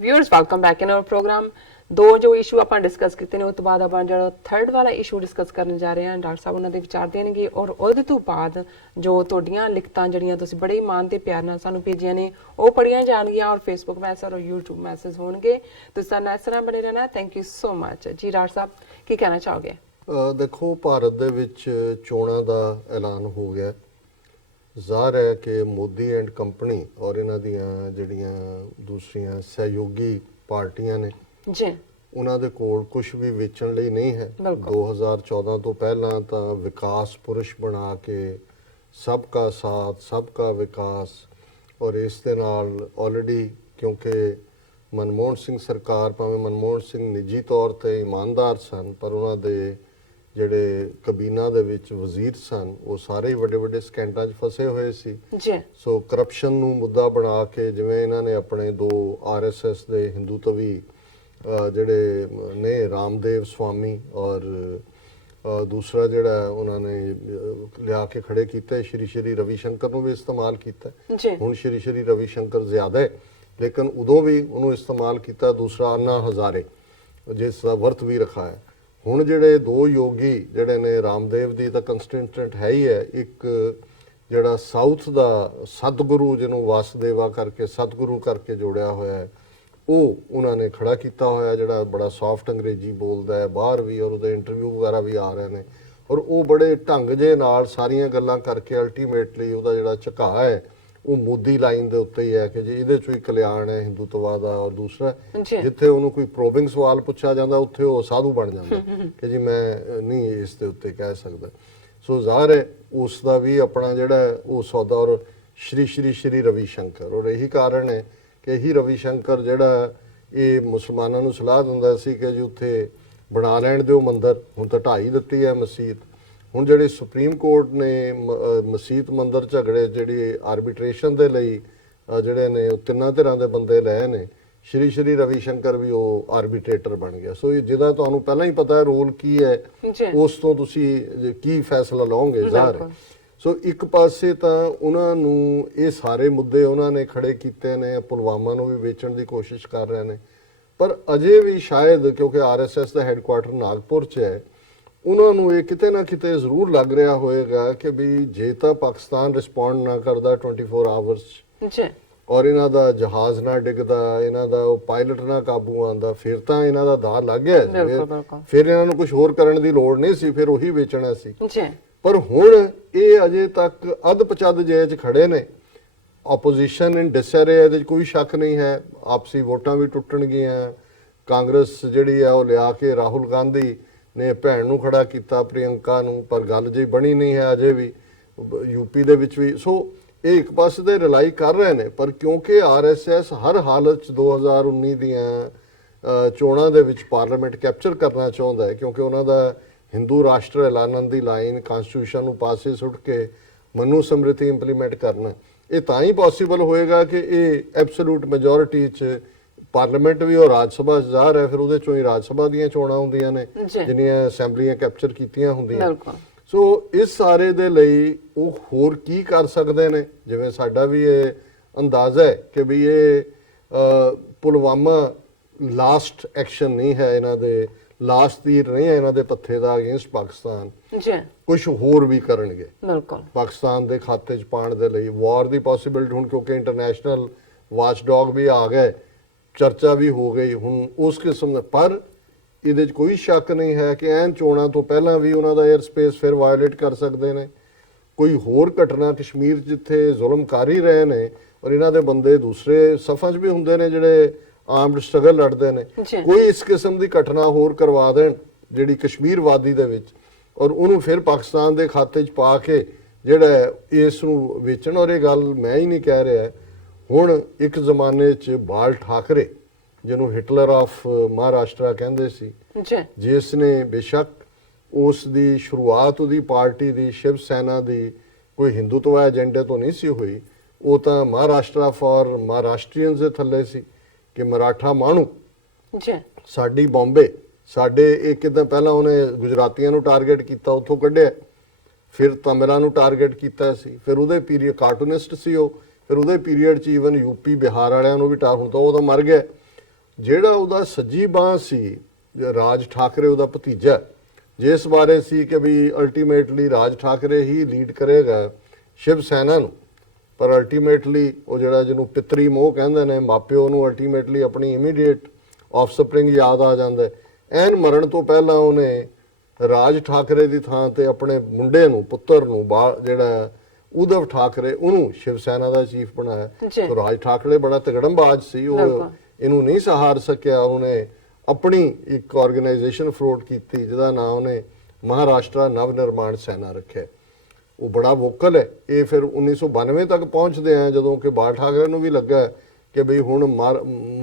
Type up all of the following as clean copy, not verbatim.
Viewers, welcome back in our program. ਦੋ ਜੋ issue ਆਪਾਂ ਡਿਸਕਸ ਕੀਤੇ ਨੇ ਉਸ ਤੋਂ ਬਾਅਦ ਆਪਾਂ ਜਿਹੜਾ ਥਰਡ ਵਾਲਾ ਇਸ਼ੂ ਡਿਸਕਸ ਕਰਨ ਜਾ ਰਹੇ ਹਾਂ। ਡਾਕਟਰ ਸਾਹਿਬ ਉਹਨਾਂ ਦੇ ਵਿਚਾਰ ਦੇਣਗੇ ਔਰ ਉਹਦੇ ਤੋਂ ਬਾਅਦ ਜੋ ਤੁਹਾਡੀਆਂ ਲਿਖਤਾਂ ਜਿਹੜੀਆਂ ਤੁਸੀਂ ਬੜੇ ਮਾਣ ਤੇ ਪਿਆਰ ਨਾਲ ਸਾਨੂੰ ਭੇਜੀਆਂ ਨੇ ਉਹ ਪੜ੍ਹੀਆਂ ਜਾਣਗੀਆਂ ਔਰ ਫੇਸਬੁੱਕ ਮੈਸੇਜ ਔਰ YouTube ਮੈਸੇਜ ਹੋਣਗੇ। ਤੁਸੀਂ ਸਾਡੇ ਨਾਲ ਇਸ ਤਰ੍ਹਾਂ ਬਣੇ ਰਹਿਣਾ। ਥੈਂਕ ਯੂ ਸੋ ਮਚ ਜੀ। ਡਾਕਟਰ ਸਾਹਿਬ ਕੀ ਕਹਿਣਾ ਚਾਹੋਗੇ? ਦੇਖੋ, ਭਾਰਤ ਦੇ ਵਿੱਚ ਚੋਣਾਂ ਦਾ ਐਲਾਨ ਹੋ ਗਿਆ। ਜ਼ਾਹਰ ਹੈ ਕਿ ਮੋਦੀ ਐਂਡ ਕੰਪਨੀ ਔਰ ਇਹਨਾਂ ਦੀਆਂ ਜਿਹੜੀਆਂ ਦੂਸਰੀਆਂ ਸਹਿਯੋਗੀ ਪਾਰਟੀਆਂ ਨੇ ਜੀ, ਉਹਨਾਂ ਦੇ ਕੋਲ ਕੁਝ ਵੀ ਵੇਚਣ ਲਈ ਨਹੀਂ ਹੈ। 2014 ਤੋਂ ਪਹਿਲਾਂ ਤਾਂ ਵਿਕਾਸ ਪੁਰਸ਼ ਬਣਾ ਕੇ ਸਭ ਕਾ ਸਾਥ ਸਭ ਕਾ ਵਿਕਾਸ ਔਰ ਇਸ ਦੇ ਨਾਲ ਆਲਰੇਡੀ ਕਿਉਂਕਿ ਮਨਮੋਹਨ ਸਿੰਘ ਸਰਕਾਰ, ਭਾਵੇਂ ਮਨਮੋਹਨ ਸਿੰਘ ਨਿੱਜੀ ਤੌਰ ਤੇ ਇਮਾਨਦਾਰ ਸਨ, ਪਰ ਉਹਨਾਂ ਦੇ ਜਿਹੜੇ ਕਬੀਨਾ ਦੇ ਵਿੱਚ ਵਜ਼ੀਰ ਸਨ ਉਹ ਸਾਰੇ ਹੀ ਵੱਡੇ ਵੱਡੇ ਸਕੈਂਡਲਾਂ 'ਚ ਫਸੇ ਹੋਏ ਸੀ। ਸੋ ਕਰਪਸ਼ਨ ਨੂੰ ਮੁੱਦਾ ਬਣਾ ਕੇ ਜਿਵੇਂ ਇਹਨਾਂ ਨੇ ਆਪਣੇ ਦੋ RSS ਦੇ ਹਿੰਦੂਤਵੀ ਜਿਹੜੇ ਨੇ ਰਾਮਦੇਵ ਸਵਾਮੀ ਔਰ ਦੂਸਰਾ ਜਿਹੜਾ ਉਹਨਾਂ ਨੇ ਲਿਆ ਕੇ ਖੜੇ ਕੀਤਾ ਸ਼੍ਰੀ ਰਵੀ ਸ਼ੰਕਰ ਨੂੰ ਵੀ ਇਸਤੇਮਾਲ ਕੀਤਾ। ਹੁਣ ਸ਼੍ਰੀ ਰਵੀ ਸ਼ੰਕਰ ਜ਼ਿਆਦਾ ਹੈ ਲੇਕਿਨ ਉਦੋਂ ਵੀ ਉਹਨੂੰ ਇਸਤੇਮਾਲ ਕੀਤਾ। ਦੂਸਰਾ ਅੰਨਾ ਹਜ਼ਾਰੇ ਜਿਸ ਦਾ ਵਰਤ ਵੀ ਰੱਖਾ ਹੈ। ਹੁਣ ਜਿਹੜੇ ਦੋ ਯੋਗੀ ਜਿਹੜੇ ਨੇ ਰਾਮਦੇਵ ਦੀ ਤਾਂ ਕੰਸਟੈਂਟੈਂਟ ਹੈ ਹੀ ਹੈ, ਇੱਕ ਜਿਹੜਾ ਸਾਊਥ ਦਾ ਸਤਿਗੁਰੂ ਜਿਹਨੂੰ ਵਾਸਦੇਵਾ ਕਰਕੇ ਸਤਿਗੁਰੂ ਕਰਕੇ ਜੋੜਿਆ ਹੋਇਆ ਹੈ ਉਹ ਉਹਨਾਂ ਨੇ ਖੜਾ ਕੀਤਾ ਹੋਇਆ, ਜਿਹੜਾ ਬੜਾ ਸੌਫਟ ਅੰਗਰੇਜ਼ੀ ਬੋਲਦਾ ਹੈ ਬਾਹਰ ਵੀ ਔਰ ਉਹਦੇ ਇੰਟਰਵਿਊ ਵਗੈਰਾ ਵੀ ਆ ਰਹੇ ਨੇ ਔਰ ਉਹ ਬੜੇ ਢੰਗ ਜੇ ਨਾਲ ਸਾਰੀਆਂ ਗੱਲਾਂ ਕਰਕੇ ਅਲਟੀਮੇਟਲੀ ਉਹਦਾ ਜਿਹੜਾ ਝੁਕਾਅ ਹੈ ਉਹ ਮੋਦੀ ਲਾਈਨ ਦੇ ਉੱਤੇ ਹੀ ਹੈ ਕਿ ਜੀ ਇਹਦੇ ਚੋਂ ਹੀ ਕਲਿਆਣ ਹੈ ਹਿੰਦੂਤਵਾ ਦਾ। ਔਰ ਦੂਸਰਾ ਜਿੱਥੇ ਉਹਨੂੰ ਕੋਈ ਪ੍ਰੋਬਿੰਗ ਸਵਾਲ ਪੁੱਛਿਆ ਜਾਂਦਾ ਉੱਥੇ ਉਹ ਸਾਧੂ ਬਣ ਜਾਂਦਾ ਕਿ ਜੀ ਮੈਂ ਨਹੀਂ ਇਸ ਦੇ ਉੱਤੇ ਕਹਿ ਸਕਦਾ। ਸੋ ਜ਼ਾਹਰ ਹੈ ਉਸ ਦਾ ਵੀ ਆਪਣਾ ਜਿਹੜਾ ਉਹ ਸੌਦਾ ਔਰ ਸ਼੍ਰੀ ਰਵੀ ਸ਼ੰਕਰ ਔਰ ਇਹੀ ਕਾਰਨ ਹੈ ਕਿ ਇਹੀ ਰਵੀ ਸ਼ੰਕਰ ਜਿਹੜਾ ਇਹ ਮੁਸਲਮਾਨਾਂ ਨੂੰ ਸਲਾਹ ਦਿੰਦਾ ਸੀ ਕਿ ਜੀ ਉੱਥੇ ਬਣਾ ਲੈਣ ਦਿਓ ਮੰਦਰ। ਹੁਣ ਤਾਂ ਢਾਈ ਦਿੱਤੀ ਹੈ ਮਸਜਿਦ। ਹੁਣ ਜਿਹੜੇ ਸੁਪਰੀਮ ਕੋਰਟ ਨੇ ਮਸਜਿਦ ਮੰਦਰ ਝਗੜੇ ਜਿਹੜੀ ਆਰਬਿਟ੍ਰੇਸ਼ਨ ਦੇ ਲਈ ਜਿਹੜੇ ਨੇ ਉਹ ਤਿੰਨਾਂ ਧਿਰਾਂ ਦੇ ਬੰਦੇ ਲਏ ਨੇ, ਸ਼੍ਰੀ ਰਵੀ ਸ਼ੰਕਰ ਵੀ ਉਹ ਆਰਬਿਟ੍ਰੇਟਰ ਬਣ ਗਿਆ। ਸੋ ਜਿਹਦਾ ਤੁਹਾਨੂੰ ਪਹਿਲਾਂ ਹੀ ਪਤਾ ਹੈ ਰੋਲ ਕੀ ਹੈ, ਉਸ ਤੋਂ ਤੁਸੀਂ ਕੀ ਫੈਸਲਾ ਲਓਗੇ ਜ਼ਾਹਰ ਹੈ। ਸੋ ਇੱਕ ਪਾਸੇ ਤਾਂ ਉਹਨਾਂ ਨੂੰ ਇਹ ਸਾਰੇ ਮੁੱਦੇ ਉਹਨਾਂ ਨੇ ਖੜੇ ਕੀਤੇ ਨੇ, ਪੁਲਵਾਮਾ ਨੂੰ ਵੀ ਵੇਚਣ ਦੀ ਕੋਸ਼ਿਸ਼ ਕਰ ਰਹੇ ਨੇ, ਪਰ ਅਜੇ ਵੀ ਸ਼ਾਇਦ ਕਿਉਂਕਿ RSS ਦਾ ਹੈੱਡਕੁਆਟਰ ਨਾਗਪੁਰ 'ਚ ਹੈ, ਉਹਨਾਂ ਨੂੰ ਇਹ ਕਿਤੇ ਨਾ ਕਿਤੇ ਜ਼ਰੂਰ ਲੱਗ ਰਿਹਾ ਹੋਏਗਾ ਕਿ ਵੀ ਜੇ ਤਾਂ ਪਾਕਿਸਤਾਨ ਰਿਸਪੌਂਡ ਨਾ ਕਰਦਾ 24 ਆਵਰਸ 'ਚ ਔਰ ਇਹਨਾਂ ਦਾ ਜਹਾਜ਼ ਨਾ ਡਿੱਗਦਾ, ਇਹਨਾਂ ਦਾ ਉਹ ਪਾਇਲਟ ਨਾ ਕਾਬੂ ਆਉਂਦਾ, ਫਿਰ ਤਾਂ ਇਹਨਾਂ ਦਾ ਦਾਅ ਲੱਗ ਗਿਆ। ਫਿਰ ਇਹਨਾਂ ਨੂੰ ਕੁਝ ਹੋਰ ਕਰਨ ਦੀ ਲੋੜ ਨਹੀਂ ਸੀ, ਫਿਰ ਉਹੀ ਵੇਚਣਾ ਸੀ। ਪਰ ਹੁਣ ਇਹ ਅਜੇ ਤੱਕ ਅੱਧ-ਪਚੱਧ ਜਿਹੇ 'ਚ ਖੜੇ ਨੇ। ਆਪੋਜੀਸ਼ਨ ਇਨ ਡਿਸਅਰੇ ਇਹਦੇ 'ਚ ਕੋਈ ਸ਼ੱਕ ਨਹੀਂ ਹੈ। ਆਪਸੀ ਵੋਟਾਂ ਵੀ ਟੁੱਟਣਗੀਆਂ। ਕਾਂਗਰਸ ਜਿਹੜੀ ਹੈ ਉਹ ਲਿਆ ਕੇ ਰਾਹੁਲ ਗਾਂਧੀ ਨੇ ਭੈਣ ਨੂੰ ਖੜਾ ਕੀਤਾ ਪ੍ਰਿਯੰਕਾ ਨੂੰ, ਪਰ ਗੱਲ ਜੀ ਬਣੀ ਨਹੀਂ ਹੈ ਅਜੇ ਵੀ UP ਦੇ ਵਿੱਚ ਵੀ। ਸੋ ਇਹ ਇੱਕ ਪਾਸੇ ਤੇ ਰਿਲਾਈ ਕਰ ਰਹੇ ਨੇ, ਪਰ ਕਿਉਂਕਿ RSS ਹਰ ਹਾਲਤ 'ਚ 2019 ਦੀਆਂ ਚੋਣਾਂ ਦੇ ਵਿੱਚ ਪਾਰਲੀਮੈਂਟ ਕੈਪਚਰ ਕਰਨਾ ਚਾਹੁੰਦਾ ਹੈ, ਕਿਉਂਕਿ ਉਹਨਾਂ ਦਾ ਹਿੰਦੂ ਰਾਸ਼ਟਰ ਐਲਾਨਣ ਦੀ ਲਾਈਨ ਕਨਸਟੀਟਿਊਸ਼ਨ ਨੂੰ ਪਾਸੇ ਸੁੱਟ ਕੇ ਮਨੂ ਸਮ੍ਰਿਤੀ ਇੰਪਲੀਮੈਂਟ ਕਰਨਾ, ਇਹ ਤਾਂ ਹੀ ਪੋਸੀਬਲ ਹੋਏਗਾ ਕਿ ਇਹ ਐਬਸੋਲੂਟ ਮੈਜੋਰਿਟੀ 'ਚ ਪਾਰਲੀਮੈਂਟ ਵੀ ਔਰ ਰਾਜ ਸਭਾ ਜ਼ਾਹਰ ਹੈ, ਫਿਰ ਉਹਦੇ ਚੋਂ ਹੀ ਰਾਜ ਸਭਾ ਦੀਆਂ ਚੋਣਾਂ ਹੁੰਦੀਆਂ ਨੇ ਜਿੰਨੀਆਂ ਅਸੈਂਬਲੀਆਂ ਕੈਪਚਰ ਕੀਤੀਆਂ ਹੁੰਦੀਆਂ। ਸੋ ਇਸ ਸਾਰੇ ਦੇ ਲਈ ਉਹ ਹੋਰ ਕੀ ਕਰ ਸਕਦੇ ਨੇ? ਜਿਵੇਂ ਸਾਡਾ ਵੀ ਇਹ ਅੰਦਾਜ਼ਾ ਹੈ ਕਿ ਵੀ ਇਹ ਪੁਲਵਾਮਾ ਲਾਸਟ ਐਕਸ਼ਨ ਨਹੀਂ ਹੈ, ਇਹਨਾਂ ਦੇ ਲਾਸਟ ਤੀਰ ਨਹੀਂ ਹੈ ਇਹਨਾਂ ਦੇ ਪੱਥੇ ਦਾ ਅਗੇਂਸਟ ਪਾਕਿਸਤਾਨ। ਕੁਝ ਹੋਰ ਵੀ ਕਰਨਗੇ ਪਾਕਿਸਤਾਨ ਦੇ ਖਾਤੇ 'ਚ ਪਾਉਣ ਦੇ ਲਈ। ਵਾਰ ਦੀ ਪੋਸੀਬਿਲਿਟੀ ਹੁਣ ਕਿਉਂਕਿ ਇੰਟਰਨੈਸ਼ਨਲ ਵਾਚਡੌਗ ਵੀ ਆ ਗਏ, ਚਰਚਾ ਵੀ ਹੋ ਗਈ ਹੁਣ ਉਸ ਕਿਸਮ ਦਾ। ਪਰ ਇਹਦੇ 'ਚ ਕੋਈ ਸ਼ੱਕ ਨਹੀਂ ਹੈ ਕਿ ਐਨ ਚੋਣਾਂ ਤੋਂ ਪਹਿਲਾਂ ਵੀ ਉਹਨਾਂ ਦਾ 에ਅਰ ਸਪੇਸ ਫਿਰ ਵਾਇਓਲੇਟ ਕਰ ਸਕਦੇ ਨੇ। ਕੋਈ ਹੋਰ ਘਟਨਾ ਕਸ਼ਮੀਰ ਜਿੱਥੇ ਜ਼ੁਲਮ ਕਰ ਹੀ ਰਹੇ ਨੇ ਔਰ ਇਹਨਾਂ ਦੇ ਬੰਦੇ ਦੂਸਰੇ ਸਫਾਂ 'ਚ ਵੀ ਹੁੰਦੇ ਨੇ ਜਿਹੜੇ ਆਰਮਡ ਸਟਰਗਲ ਲੜਦੇ ਨੇ, ਕੋਈ ਇਸ ਕਿਸਮ ਦੀ ਘਟਨਾ ਹੋਰ ਕਰਵਾ ਦੇਣ ਜਿਹੜੀ ਕਸ਼ਮੀਰ ਵਾਦੀ ਦੇ ਵਿੱਚ ਔਰ ਉਹਨੂੰ ਫਿਰ ਪਾਕਿਸਤਾਨ ਦੇ ਖਾਤੇ 'ਚ ਪਾ ਕੇ ਜਿਹੜਾ ਇਸ ਨੂੰ ਵੇਚਣ। ਔਰ ਇਹ ਗੱਲ ਮੈਂ ਹੀ ਨਹੀਂ ਕਹਿ ਰਿਹਾ, ਹੁਣ ਇੱਕ ਜ਼ਮਾਨੇ 'ਚ ਬਾਲ ਠਾਕਰੇ ਜਿਹਨੂੰ ਹਿਟਲਰ ਆਫ ਮਹਾਰਾਸ਼ਟਰਾ ਕਹਿੰਦੇ ਸੀ, ਜਿਸ ਨੇ ਬੇਸ਼ੱਕ ਉਸ ਦੀ ਸ਼ੁਰੂਆਤ ਉਹਦੀ ਪਾਰਟੀ ਦੀ ਸ਼ਿਵ ਸੈਨਾ ਦੀ ਕੋਈ ਹਿੰਦੂਤਵਾ ਏਜੰਡੇ ਤੋਂ ਨਹੀਂ ਸੀ ਹੋਈ, ਉਹ ਤਾਂ ਮਹਾਰਾਸ਼ਟਰਾ ਫਾਰ ਮਹਾਰਾਸ਼ਟਰੀਅਨਸ ਦੇ ਥੱਲੇ ਸੀ ਕਿ ਮਰਾਠਾ ਮਾਣੂ ਸਾਡੀ ਬੰਬੇ ਸਾਡੇ ਇਹ ਕਿਦਾਂ ਪਹਿਲਾਂ ਉਹਨੇ ਗੁਜਰਾਤੀਆਂ ਨੂੰ ਟਾਰਗੇਟ ਕੀਤਾ, ਉੱਥੋਂ ਕੱਢਿਆ, ਫਿਰ ਤਮਿਲਾਂ ਨੂੰ ਟਾਰਗੇਟ ਕੀਤਾ ਸੀ, ਫਿਰ ਉਹਦੇ ਪੀਰੀਅਡ ਕਾਰਟੂਨਿਸਟ ਸੀ ਉਹ, ਫਿਰ ਉਹਦੇ ਪੀਰੀਅਡ 'ਚ ਈਵਨ UP ਬਿਹਾਰ ਵਾਲਿਆਂ ਨੂੰ ਵੀ ਹੁਣ ਤਾਂ ਉਹ ਤਾਂ ਮਰ ਗਿਆ। ਜਿਹੜਾ ਉਹਦਾ ਸੱਜੀ ਬਾਂਹ ਸੀ ਰਾਜ ਠਾਕਰੇ ਉਹਦਾ ਭਤੀਜਾ, ਜਿਸ ਬਾਰੇ ਸੀ ਕਿ ਵੀ ਅਲਟੀਮੇਟਲੀ ਰਾਜ ਠਾਕਰੇ ਹੀ ਲੀਡ ਕਰੇਗਾ ਸ਼ਿਵ ਸੈਨਾ ਨੂੰ, ਪਰ ਅਲਟੀਮੇਟਲੀ ਉਹ ਜਿਹੜਾ ਜਿਹਨੂੰ ਪਿਤਰੀ ਮੋਹ ਕਹਿੰਦੇ ਨੇ, ਮਾਪਿਓ ਨੂੰ ਅਲਟੀਮੇਟਲੀ ਆਪਣੀ ਇਮੀਡੀਏਟ ਆਫਸਪ੍ਰਿੰਗ ਯਾਦ ਆ ਜਾਂਦਾ। ਐਨ ਮਰਨ ਤੋਂ ਪਹਿਲਾਂ ਉਹਨੇ ਰਾਜ ਠਾਕਰੇ ਦੀ ਥਾਂ ਤੇ ਆਪਣੇ ਮੁੰਡੇ ਨੂੰ, ਪੁੱਤਰ ਨੂੰ, ਜਿਹੜਾ ਉਦਵ ਠਾਕਰੇ, ਉਹਨੂੰ ਸ਼ਿਵ ਸੈਨਾ ਦਾ ਚੀਫ ਬਣਾਇਆ। ਤਾਂ ਰਾਜ ਠਾਕਰੇ ਬੜਾ ਤਗੜਮਬਾਜ਼ ਸੀ, ਉਹ ਇਹਨੂੰ ਨਹੀਂ ਸਹਾਰ ਸਕਿਆ। ਉਹਨੇ ਆਪਣੀ ਇੱਕ ਆਰਗੇਨਾਈਜੇਸ਼ਨ ਫਲੋਟ ਕੀਤੀ ਜਿਹਦਾ ਨਾਮ ਉਹਨੇ ਮਹਾਰਾਸ਼ਟਰ ਨਵ ਨਿਰਮਾਣ ਸੈਨਾ ਰੱਖਿਆ। ਉਹ ਬੜਾ ਵੋਕਲ ਹੈ। ਇਹ ਫਿਰ 1992 ਤੱਕ ਪਹੁੰਚਦੇ ਆ ਜਦੋਂ ਕਿ ਬਾਲ ਠਾਕਰੇ ਨੂੰ ਵੀ ਲੱਗਾ ਕਿ ਬਈ ਹੁਣ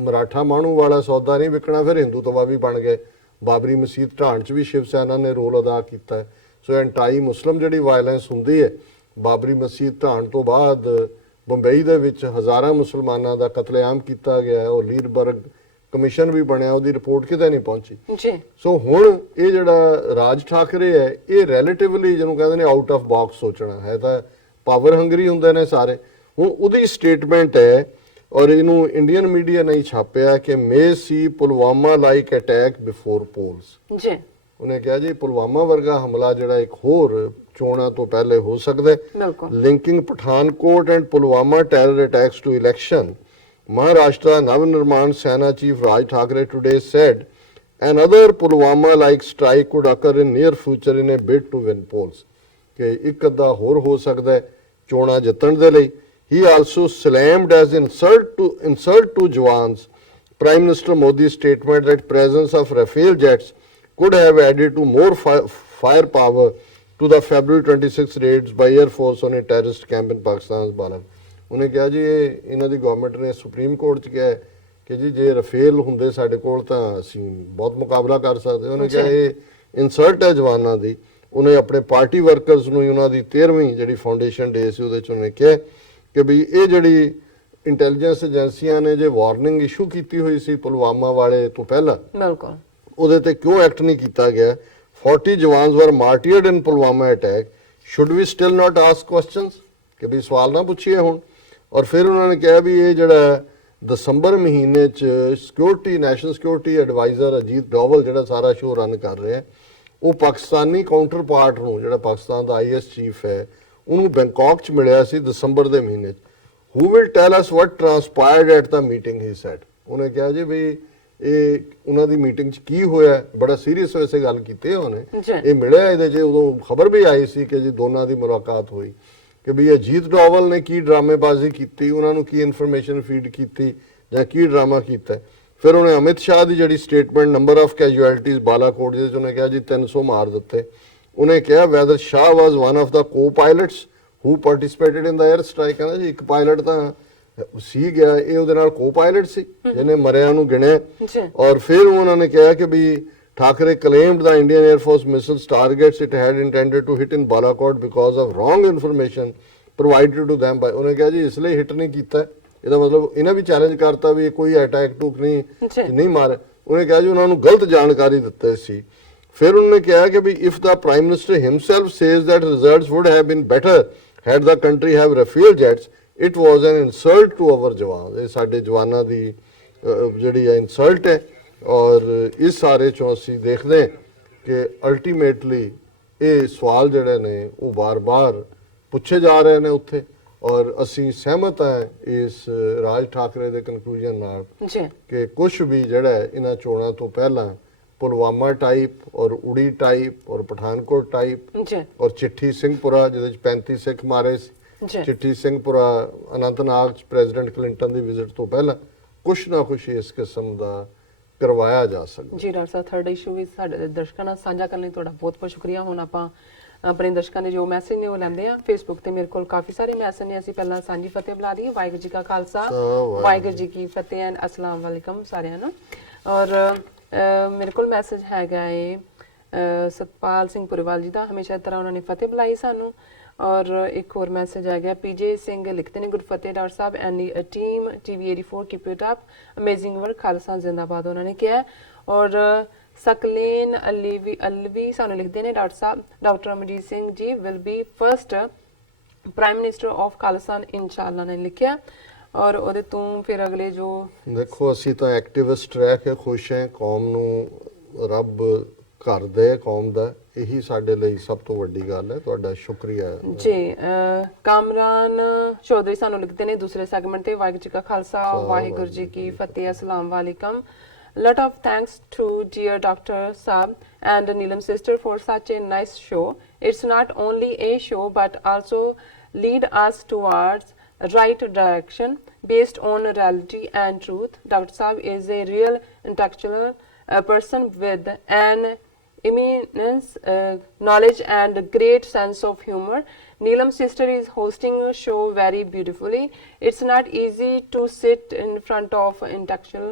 ਮਰਾਠਾ ਮਾਣੂ ਵਾਲਾ ਸੌਦਾ ਨਹੀਂ ਵਿਕਣਾ, ਫਿਰ ਹਿੰਦੂਤਵਾ ਵੀ ਬਣ ਗਏ। ਬਾਬਰੀ ਮਸਜਿਦ ਢਾਣ 'ਚ ਵੀ ਸ਼ਿਵ ਸੈਨਾ ਨੇ ਰੋਲ ਅਦਾ ਕੀਤਾ ਹੈ। ਸੋ ਐਂਟਾਈ ਮੁਸਲਿਮ ਜਿਹੜੀ ਵਾਇਲੈਂਸ ਹੁੰਦੀ ਹੈ, ਬਾਬਰੀ ਮਸਜਿਦ ਢਾਣ ਤੋਂ ਬਾਅਦ ਬੰਬਈ ਦੇ ਵਿੱਚ ਹਜ਼ਾਰਾਂ ਮੁਸਲਮਾਨਾਂ ਦਾ ਕਤਲੇਆਮ ਕੀਤਾ ਗਿਆ। ਉਹ ਲੀਰਬਰਗ ਕਮਿਸ਼ਨ ਵੀ ਬਣਿਆ, ਉਹਦੀ ਰਿਪੋਰਟ ਕਿਤੇ ਨਹੀਂ ਪਹੁੰਚੀ ਜੀ। ਸੋ ਹੁਣ ਇਹ ਜਿਹੜਾ ਰਾਜ ਠਾਕਰੇ ਹੈ, ਇਹ ਰਿਲੇਟਿਵਲੀ ਜਿਹਨੂੰ ਕਹਿੰਦੇ ਨੇ ਆਊਟ ਆਫ ਬਾਕਸ ਸੋਚਣਾ ਹੈ, ਤਾਂ ਪਾਵਰ ਹੰਗਰੀ ਹੁੰਦੇ ਨੇ ਸਾਰੇ। ਹੁਣ ਉਹਦੀ ਸਟੇਟਮੈਂਟ ਹੈ, ਔਰ ਇਹਨੂੰ ਇੰਡੀਅਨ ਮੀਡੀਆ ਨੇ ਛਾਪਿਆ ਕਿ may see Pulwama like attack before polls ਜੀ। ਉਹਨੇ ਕਿਹਾ ਜੀ ਪੁਲਵਾਮਾ ਵਰਗਾ ਹਮਲਾ ਜਿਹੜਾ ਇੱਕ ਹੋਰ ਚੋਣਾਂ ਤੋਂ ਪਹਿਲੇ ਹੋ ਸਕਦਾ ਹੈ। Linking Pathankot and Pulwama terror attacks to election, Maharashtra Navnirman Sena Chief Raj Thakre today said another Pulwama-like strike could occur in near future in a bid to win polls. ਕਿ ਇੱਕ ਅੱਧਾ ਹੋਰ ਹੋ ਸਕਦਾ ਹੈ ਚੋਣਾਂ ਜਿੱਤਣ ਦੇ ਲਈ। He also slammed as insult to Jawans Prime Minister Modi's statement that presence of Rafale jets could have added to more firepower to the February 26 raids by Air Force on a terrorist camp in Pakistan's Balam. ਉਹਨੇ ਕਿਹਾ ਜੀ ਇਹ ਇਹਨਾਂ ਦੀ government ਨੇ supreme court 'ਚ ਕਿਹਾ ਕਿ ਜੀ ਜੇ ਰਫੇਲ ਹੁੰਦੇ ਸਾਡੇ ਕੋਲ ਤਾਂ ਅਸੀਂ ਬਹੁਤ ਮੁਕਾਬਲਾ ਕਰ ਸਕਦੇ। ਉਹਨੇ ਕਿਹਾ ਇਹ ਇਨਸਲਟ ਹੈ ਜਵਾਨਾਂ ਦੀ। ਉਹਨੇ ਆਪਣੇ ਪਾਰਟੀ ਵਰਕਰਸ ਨੂੰ ਉਹਨਾਂ ਦੀ 13ਵੀਂ ਜਿਹੜੀ ਫਾਊਂਡੇਸ਼ਨ ਡੇ ਸੀ ਉਹਦੇ 'ਚ ਉਹਨੇ ਕਿਹਾ ਕਿ ਵੀ ਇਹ ਜਿਹੜੀ ਇੰਟੈਲੀਜੈਂਸ ਏਜੰਸੀਆਂ ਨੇ ਜੇ ਵਾਰਨਿੰਗ ਇਸ਼ੂ ਕੀਤੀ ਹੋਈ ਸੀ ਪੁਲਵਾਮਾ ਵਾਲੇ ਤੋਂ ਪਹਿਲਾਂ, ਬਿਲਕੁਲ ਉਹਦੇ ਤੇ ਕਿਉਂ ਐਕਟ ਨਹੀਂ ਕੀਤਾ ਗਿਆ। 40 jawans were martyred in Pulwama attack, should we still not ask questions, ਕਿ ਵੀ ਸਵਾਲ ਨਾ ਪੁੱਛੀਏ ਹੁਣ। ਔਰ ਫਿਰ ਉਹਨਾਂ ਨੇ ਕਿਹਾ ਵੀ ਇਹ ਜਿਹੜਾ ਦਸੰਬਰ ਮਹੀਨੇ 'ਚ national security advisor Ajit Doval ਜਿਹੜਾ ਸਾਰਾ ਸ਼ੋਅ ਰਨ ਕਰ ਰਿਹਾ, ਉਹ ਪਾਕਿਸਤਾਨੀ ਕਾਊਂਟਰ ਪਾਰਟ ਨੂੰ, ਜਿਹੜਾ ਪਾਕਿਸਤਾਨ ਦਾ IS ਚੀਫ ਹੈ, ਉਹਨੂੰ ਬੈਂਕਾਕ 'ਚ ਮਿਲਿਆ ਸੀ ਦਸੰਬਰ ਦੇ ਮਹੀਨੇ 'ਚ। Who will tell us what transpired at the meeting, he said. ਉਹਨੇ ਕਿਹਾ ਜੀ ਵੀ ਇਹ ਉਹਨਾਂ ਦੀ ਮੀਟਿੰਗ 'ਚ ਕੀ ਹੋਇਆ, ਬੜਾ ਸੀਰੀਅਸ ਵੈਸੇ ਗੱਲ ਕੀਤੀ ਉਹਨੇ। ਇਹ ਮਿਲਿਆ ਇਹਦੇ 'ਚ, ਉਦੋਂ ਖਬਰ ਵੀ ਆਈ ਸੀ ਕਿ ਜੀ ਦੋਨਾਂ ਦੀ ਮੁਲਾਕਾਤ ਹੋਈ ਕਿ ਵੀ ਅਜੀਤ ਡੋਵਲ ਨੇ ਕੀ ਡਰਾਮੇਬਾਜ਼ੀ ਕੀਤੀ, ਉਹਨਾਂ ਨੂੰ ਕੀ ਇਨਫੋਰਮੇਸ਼ਨ ਫੀਡ ਕੀਤੀ ਜਾਂ ਕੀ ਡਰਾਮਾ ਕੀਤਾ। ਫਿਰ ਉਹਨੇ ਅਮਿਤ ਸ਼ਾਹ ਦੀ ਜਿਹੜੀ ਸਟੇਟਮੈਂਟ ਨੰਬਰ ਆਫ ਕੈਜੁਅਲਟੀਜ਼ ਬਾਲਾਕੋਟ ਜਿਹਦੇ 'ਚ ਉਹਨੇ ਕਿਹਾ ਜੀ 300 ਮਾਰ ਦਿੱਤੇ। ਉਹਨੇ ਕਿਹਾ whether Shah was one of the co pilots who participated in the air strike. ਕਹਿੰਦਾ ਜੀ ਇੱਕ ਪਾਇਲਟ ਤਾਂ ਸੀ ਗਿਆ, ਇਹ ਉਹਦੇ ਨਾਲ ਕੋ ਪਾਇਲਟ ਸੀ ਜਿਹਨੇ ਮਰਿਆ ਨੂੰ ਗਿਣਿਆ। ਔਰ ਫਿਰ ਉਹਨਾਂ ਨੇ ਕਿਹਾ ਕਿ ਵੀ Thakre claimed the Indian Air Force missiles targets it had intended to hit in Balakot because of wrong information provided to them by। ਉਹਨੇ ਕਿਹਾ ਜੀ ਇਸ ਲਈ ਹਿੱਟ ਨਹੀਂ ਕੀਤਾ, ਇਹਦਾ ਮਤਲਬ ਇਹਨਾਂ ਵੀ ਚੈਲੰਜ ਕਰਤਾ ਵੀ ਕੋਈ ਅਟੈਕ ਟੂਕ ਨਹੀਂ ਮਾਰੇ। ਉਹਨੇ ਕਿਹਾ ਜੀ ਉਹਨਾਂ ਨੂੰ ਗਲਤ ਜਾਣਕਾਰੀ ਦਿੱਤੀ ਸੀ। ਫਿਰ ਉਹਨੇ ਕਿਹਾ ਕਿ ਵੀ if the Prime Minister himself says that results would have been better had the country have Rafale jets, it was an insult to our jawans। ਇਹ ਸਾਡੇ ਜਵਾਨਾਂ ਦੀ ਜਿਹੜੀ ਹੈ ਇਨਸਲਟ ਹੈ। ਔਰ ਇਸ ਸਾਰੇ ਚੋਂ ਅਸੀਂ ਦੇਖਦੇ ਕਿ ਅਲਟੀਮੇਟਲੀ ਇਹ ਸਵਾਲ ਜਿਹੜੇ ਨੇ ਉਹ ਬਾਰ-ਬਾਰ ਪੁੱਛੇ ਜਾ ਰਹੇ ਨੇ ਉੱਥੇ। ਔਰ ਅਸੀਂ ਸਹਿਮਤ ਹਾਂ ਇਸ ਰਾਜ ਠਾਕਰੇ ਦੇ ਕਨਕਲੂਜਨ ਨਾਲ ਕਿ ਕੁਝ ਵੀ ਜਿਹੜਾ ਇਹਨਾਂ ਚੋਣਾਂ ਤੋਂ ਪਹਿਲਾਂ ਪੁਲਵਾਮਾ ਟਾਈਪ ਔਰ ਉੜੀ ਟਾਈਪ ਔਰ ਪਠਾਨਕੋਟ ਟਾਈਪ ਔਰ ਚਿੱਠੀ ਸਿੰਘਪੁਰਾ ਜਿਹਦੇ 'ਚ 35 ਸਿੱਖ ਮਾਰੇ ਸੀ, ਚਿੱਠੀ ਸਿੰਘਪੁਰਾ ਅਨੰਤਨਾਗ 'ਚ ਪ੍ਰੈਜ਼ੀਡੈਂਟ ਕਲਿੰਟਨ ਦੀ ਵਿਜ਼ਿਟ ਤੋਂ ਪਹਿਲਾਂ ਕੁਛ ਨਾ ਕੁਛ ਇਸ ਕਿਸਮ ਦਾ ਕਰਵਾਇਆ ਜਾ ਸਕਦਾ। ਜੀ ਡਾਕਟਰ ਸਾਹਿਬ, ਥਰਡ ਇਸ਼ੂ ਵੀ ਸਾਡੇ ਦਰਸ਼ਕਾਂ ਨਾਲ ਸਾਂਝਾ ਕਰਨ ਲਈ ਤੁਹਾਡਾ ਬਹੁਤ ਬਹੁਤ ਸ਼ੁਕਰੀਆ। ਹੁਣ ਆਪਾਂ ਆਪਣੇ ਦਰਸ਼ਕਾਂ ਦੇ ਜੋ ਮੈਸੇਜ ਨੇ ਉਹ ਲੈਂਦੇ ਆ। ਫੇਸਬੁੱਕ ਤੇ ਮੇਰੇ ਕੋਲ ਕਾਫੀ ਸਾਰੇ ਮੈਸੇਜ ਨੇ, ਅਸੀਂ ਪਹਿਲਾਂ ਸਾਂਝੀ ਫਤਿਹ ਬੁਲਾ ਦਈਏ। ਵਾਹਿਗੁਰੂ ਜੀ ਕਾ ਖਾਲਸਾ, ਵਾਹਿਗੁਰੂ ਜੀ ਕੀ ਫਤਿਹ ਐਂਡ ਅਸਲਾਮ ਵਾਲੇਕਮ ਸਾਰਿਆਂ ਨੂੰ। ਔਰ ਮੇਰੇ ਕੋਲ ਮੈਸੇਜ ਹੈਗਾ ਏ ਸਤਪਾਲ ਸਿੰਘ ਪੁਰੇਵਾਲ ਜੀ ਦਾ, ਹਮੇਸ਼ਾ ਤਰ੍ਹਾਂ ਉਹਨਾਂ ਨੇ ਫਤਿਹ ਬੁਲਾਈ ਸਾਨੂੰ। ਔਰ ਇੱਕ ਹੋਰ ਮੈਸੇਜ ਆ ਗਿਆ, ਪੀਜੇ ਸਿੰਘ ਲਿਖਦੇ ਨੇ good Fateh doctor Sahib and the team TV84 keep it up, amazing work, Khalsa ਜ਼ਿੰਦਾਬਾਦ ਉਹਨਾਂ ਨੇ ਕਿਹਾ। ਔਰ ਸਕਲੇਨ ਅਲਵੀ ਸਾਨੂੰ ਲਿਖਦੇ ਨੇ doctor Sahib doctor Amarjit Singh ji will be first prime minister of Khalistan ਇਨਸ਼ਾਅੱਲਾ ਨੇ ਲਿਖਿਆ। ਔਰ ਉਹਦੇ ਤੋਂ ਫਿਰ ਅਗਲੇ ਜੋ ਦੇਖੋ ਅਸੀਂ ਤਾਂ ਐਕਟਿਵਿਸਟ ਰਹਿ ਕੇ ਖੁਸ਼ ਹਾਂ, ਕੌਮ ਨੂੰ ਰੱਬ ਘਰ ਦੇ ਕੌਮ ਦਾ, ਇਹੀ ਸਾਡੇ ਲਈ ਸਭ ਤੋਂ ਵੱਡੀ ਗੱਲ ਹੈ। ਤੁਹਾਡਾ ਸ਼ੁਕਰੀਆ ਜੀ। ਕਾਮਰਾਨ ਚੌਧਰੀ ਸਾਨੂੰ ਲਿਖਦੇ ਨੇ ਦੂਸਰੇ ਸੈਗਮੈਂਟ ਤੇ, ਵਾਹਿਗੁਰੂ ਜੀ ਕਾ ਖਾਲਸਾ ਵਾਹਿਗੁਰੂ ਜੀ ਕੀ ਫਤਿਹ, ਅਸਲਾਮ ਵਾਲੇਕਮ। Lot of thanks to dear Dr. Saab and Neelam sister for such a nice show. It's not only a show but also lead us towards right direction based on reality and truth. Dr. Saab is a real intellectual person with an immense knowledge and great sense of humor. Neelam sister is hosting a show very beautifully. It's not easy to sit in front of intellectual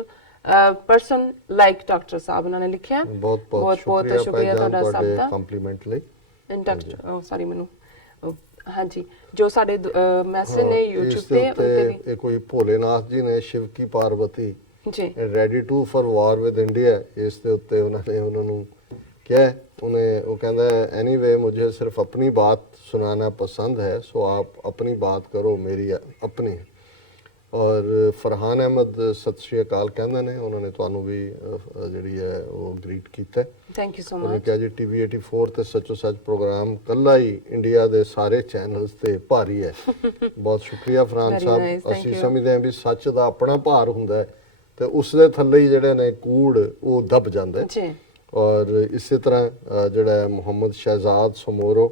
person like Dr. Saab ਉਹਨਾਂ ਨੇ ਲਿਖਿਆ। ਬਹੁਤ ਬਹੁਤ ਸ਼ੁਕਰੀਆ ਤੁਹਾਡਾ ਸਭ ਦਾ compliment ਲਈ। Sorry ਮੈਨੂੰ ਹਾਂਜੀ ਜੋ ਸਾਡੇ ਮੈਸੇਜ ਨੇ YouTube ਤੇ ਉੱਤੇ ਵੀ ਇਹ ਕੋਈ ਭੋਲੇਨਾਥ ਜੀ ਨੇ ਸ਼ਿਵ ਕੀ Parvati ji ready to for war with India, ਇਸ ਦੇ ਉੱਤੇ ਉਹਨਾਂ ਨੇ ਉਹਨਾਂ ਨੂੰ ਕਿਹਾ, ਉਹ ਕਹਿੰਦਾ ਐਨੀਵੇ ਮੁਝੇ ਸਿਰਫ ਆਪਣੀ ਬਾਤ ਸੁਨਾਨਾ ਪਸੰਦ ਹੈ, ਸੋ ਆਪ ਆਪਣੀ ਬਾਤ ਕਰੋ, ਮੇਰੀ ਆਪਣੀ। ਔਰ ਫਰਹਾਨ ਅਹਿਮਦ ਸਤਿ ਸ਼੍ਰੀ ਅਕਾਲ ਕਹਿੰਦੇ ਨੇ, ਉਹਨਾਂ ਨੇ ਤੁਹਾਨੂੰ ਵੀ ਜਿਹੜੀ ਹੈ ਉਹ ਗ੍ਰੀਟ ਕੀਤਾ। ਥੈਂਕ ਯੂ ਸੋ ਉਹਨੇ ਮਚ। ਕਿਹਾ ਜੀ TV 84 ਤੇ ਸੱਚੋ ਸੱਚ ਪ੍ਰੋਗਰਾਮ ਕੱਲਾ ਹੀ ਇੰਡੀਆ ਦੇ ਸਾਰੇ ਚੈਨਲਸ ਤੇ ਭਾਰੀ ਹੈ। ਬਹੁਤ ਸ਼ੁਕਰੀਆ ਫਰਹਾਨ Very ਸਾਹਿਬ। nice, thank ਅਸੀਂ you. ਸਮਝਦੇ ਹਾਂ ਵੀ ਸੱਚ ਦਾ ਆਪਣਾ ਭਾਰ ਹੁੰਦਾ ਹੈ ਤੇ ਉਸ ਦੇ ਥੱਲੇ ਹੀ ਜਿਹੜੇ ਨੇ ਕੂੜ ਉਹ ਦਬ ਜਾਂਦਾ ਹੈ। ਜੀ और इसी तरह जड़ा मोहम्मद शहजाद समोरो,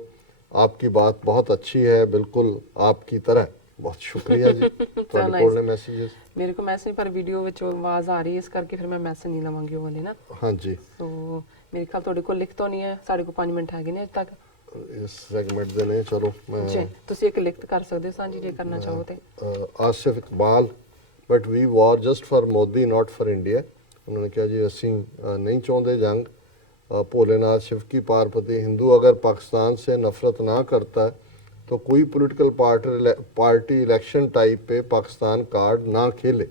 आपकी बात बहुत अच्छी है, बिल्कुल आपकी तरह। बहुत शुक्रिया जी। ਤੁਹਾਡੇ ਕੋਲ ਨੇ ਮੈਸੇजेस? ਮੇਰੇ ਕੋਲ ਮੈਸੇਜ ਪਰ ਵੀਡੀਓ ਵਿੱਚ ਆਵਾਜ਼ ਆ ਰਹੀ ਹੈ, ਇਸ ਕਰਕੇ ਫਿਰ ਮੈਂ ਮੈਸੇਜ ਨਹੀਂ ਲਵਾਂਗੀ ਉਹ ਵਾਲੇ ਨਾ। ਹਾਂਜੀ ਸੋ ਮੇਰੇ ਖਿਆਲ ਤੁਹਾਡੇ ਕੋਲ ਲਿਖ ਤਾਂ ਨਹੀਂ ਹੈ, ਸਾਡੇ ਕੋਲ 5 ਮਿੰਟ ਹੈਗੇ ਨੇ ਅਜੇ ਤੱਕ। ਇਸ ਸੈਗਮੈਂਟ ਦੇ ਨੇ, ਚਲੋ ਮੈਂ ਜੀ ਤੁਸੀਂ ਇੱਕ ਲਿਖਤ ਕਰ ਸਕਦੇ ਹੋ ਸਾਂਝੀ ਜੇ ਕਰਨਾ ਚਾਹੋ ਤੇ। Asif Iqbal, but we war just for Modi not for India. ਉਹਨਾਂ ਨੇ ਕਿਹਾ ਜੀ ਅਸੀਂ नहीं चाहते जंग, भोलेनाथ शिव की पार्वती, हिंदू अगर पाकिस्तान से नफरत ना करता है तो कोई पॉलिटिकल पार्टी इलेक्शन टाइप पे पाकिस्तान कार्ड ना खेले।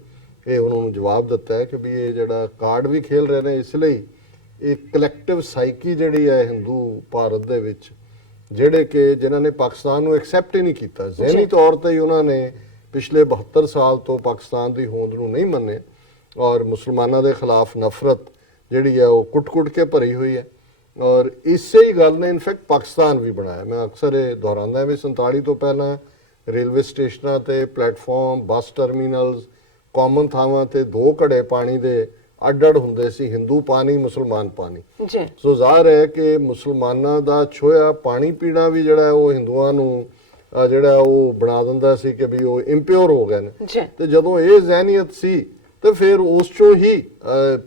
ये उन्होंने जवाब दिता है कि भी ये जड़ा कार्ड भी खेल रहे हैं इसलिए एक कलैक्टिव साइकी जिहड़ी है हिंदू भारत दे विच ਜਿਹੜੇ ਕਿ ਜਿਨ੍ਹਾਂ ਨੇ ਪਾਕਿਸਤਾਨ ਨੂੰ ਐਕਸੈਪਟ ਹੀ ਨਹੀਂ ਕੀਤਾ, ਜ਼ਹਿਨੀ ਤੌਰ ਤੇ ਹੀ ਉਹਨਾਂ ਨੇ ਪਿਛਲੇ 72 ਸਾਲ ਤੋਂ ਪਾਕਿਸਤਾਨ ਦੀ ਹੋਂਦ ਨੂੰ ਨਹੀਂ ਮੰਨਿਆ ਔਰ ਮੁਸਲਮਾਨਾਂ ਦੇ ਖਿਲਾਫ ਨਫ਼ਰਤ ਜਿਹੜੀ ਹੈ ਉਹ ਕੁੱਟ-ਕੁੱਟ ਕੇ ਭਰੀ ਹੋਈ ਹੈ। ਔਰ ਇਸੇ ਹੀ ਗੱਲ ਨੇ ਇਨਫੈਕਟ ਪਾਕਿਸਤਾਨ ਵੀ ਬਣਾਇਆ। ਮੈਂ ਅਕਸਰ ਇਹ ਦੁਹਰਾਉਂਦਾ ਵੀ 47 ਤੋਂ ਪਹਿਲਾਂ ਰੇਲਵੇ ਸਟੇਸ਼ਨਾਂ ਤੇ ਪਲੇਟਫਾਰਮ, ਬੱਸ ਟਰਮੀਨਲਸ, ਕਾਮਨ ਥਾਵਾਂ ਤੇ 2 ਘੜੇ ਪਾਣੀ ਦੇ ਅੱਡ-ਅੱਡ ਹੁੰਦੇ ਸੀ, ਹਿੰਦੂ ਪਾਣੀ, ਮੁਸਲਮਾਨ ਪਾਣੀ। ਜੀ ਸੋ ਜ਼ਾਹਰ ਹੈ ਕਿ ਮੁਸਲਮਾਨਾਂ ਦਾ ਛੋਇਆ ਪਾਣੀ ਪੀਣਾ ਵੀ ਜਿਹੜਾ ਉਹ ਹਿੰਦੂਆਂ ਨੂੰ ਜਿਹੜਾ ਉਹ ਬਣਾ ਦਿੰਦਾ ਸੀ ਕਿ ਵੀ ਉਹ ਇੰਪਿਓਰ ਹੋ ਗਏ ਨੇ। ਤੇ ਜਦੋਂ ਇਹ ਜ਼ਹਿਨੀਅਤ ਸੀ ਤੇ ਫਿਰ ਉਸ ਚੋਂ ਹੀ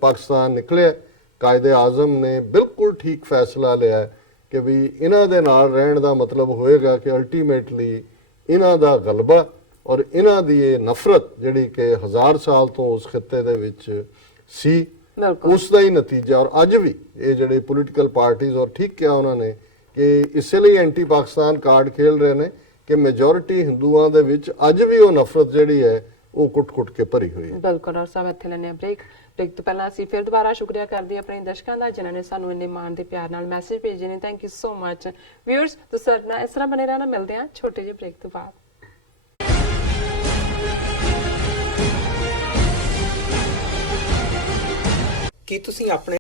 ਪਾਕਿਸਤਾਨ ਨਿਕਲਿਆ। ਕਾਇਦੇ ਆਜ਼ਮ ਨੇ ਬਿਲਕੁਲ ਠੀਕ ਫੈਸਲਾ ਲਿਆ ਕਿ ਵੀ ਇਹਨਾਂ ਦੇ ਨਾਲ ਰਹਿਣ ਦਾ ਮਤਲਬ ਹੋਏਗਾ ਕਿ ਅਲਟੀਮੇਟਲੀ ਇਹਨਾਂ ਦਾ ਗਲਬਾ ਔਰ ਇਹਨਾਂ ਦੀ ਇਹ ਨਫ਼ਰਤ ਜਿਹੜੀ ਕਿ 1000 ਸਾਲ ਤੋਂ ਉਸ ਖਿੱਤੇ ਦੇ ਵਿੱਚ ਸੀ, ਉਸ ਦਾ ਹੀ ਨਤੀਜਾ। ਔਰ ਅੱਜ ਵੀ ਇਹ ਜਿਹੜੇ ਪੋਲੀਟੀਕਲ ਪਾਰਟੀਆਂ, ਔਰ ਠੀਕ ਕਿਹਾ ਉਹਨਾਂ ਨੇ ਕਿ ਇਸੇ ਲਈ ਐਂਟੀ ਪਾਕਿਸਤਾਨ ਕਾਰਡ ਖੇਲ ਰਹੇ ਨੇ ਕਿ ਮੈਜੋਰਿਟੀ ਹਿੰਦੂਆਂ ਦੇ ਵਿੱਚ ਅੱਜ ਵੀ ਉਹ ਨਫ਼ਰਤ ਜਿਹੜੀ ਹੈ ਉਹ ਕੁੱਟ-ਕੁੱਟ ਕੇ ਭਰੀ ਹੋਈ ਹੈ। ਬਿਲਕੁਲ। ਔਰ ਸਭ ਇੱਥੇ ਲੈਣੇ ਬ੍ਰੇਕ ਤੋਂ ਪਹਿਲਾਂ ਅਸੀਂ ਫਿਰ ਦੁਬਾਰਾ ਸ਼ੁਕਰੀਆ ਕਰਦੇ ਹਾਂ ਆਪਣੇ ਦਰਸ਼ਕਾਂ ਦਾ ਜਿਨ੍ਹਾਂ ਨੇ ਸਾਨੂੰ ਇੰਨੇ ਮਾਣ ਤੇ ਪਿਆਰ ਨਾਲ ਮੈਸੇਜ ਭੇਜੇ ਨੇ। Thank you so much viewers. ਤੁਸੀਂ ਸਾਡੇ ਨਾਲ ਇਸ ਤਰ੍ਹਾਂ ਬਣੇ ਰਹਿਣਾ। ਮਿਲਦੇ ਹਾਂ ਛੋਟੇ ਜਿਹੇ ਬ੍ਰੇਕ ਤੋਂ ਬਾਅਦ। ਕੀ ਤੁਸੀਂ ਆਪਣੇ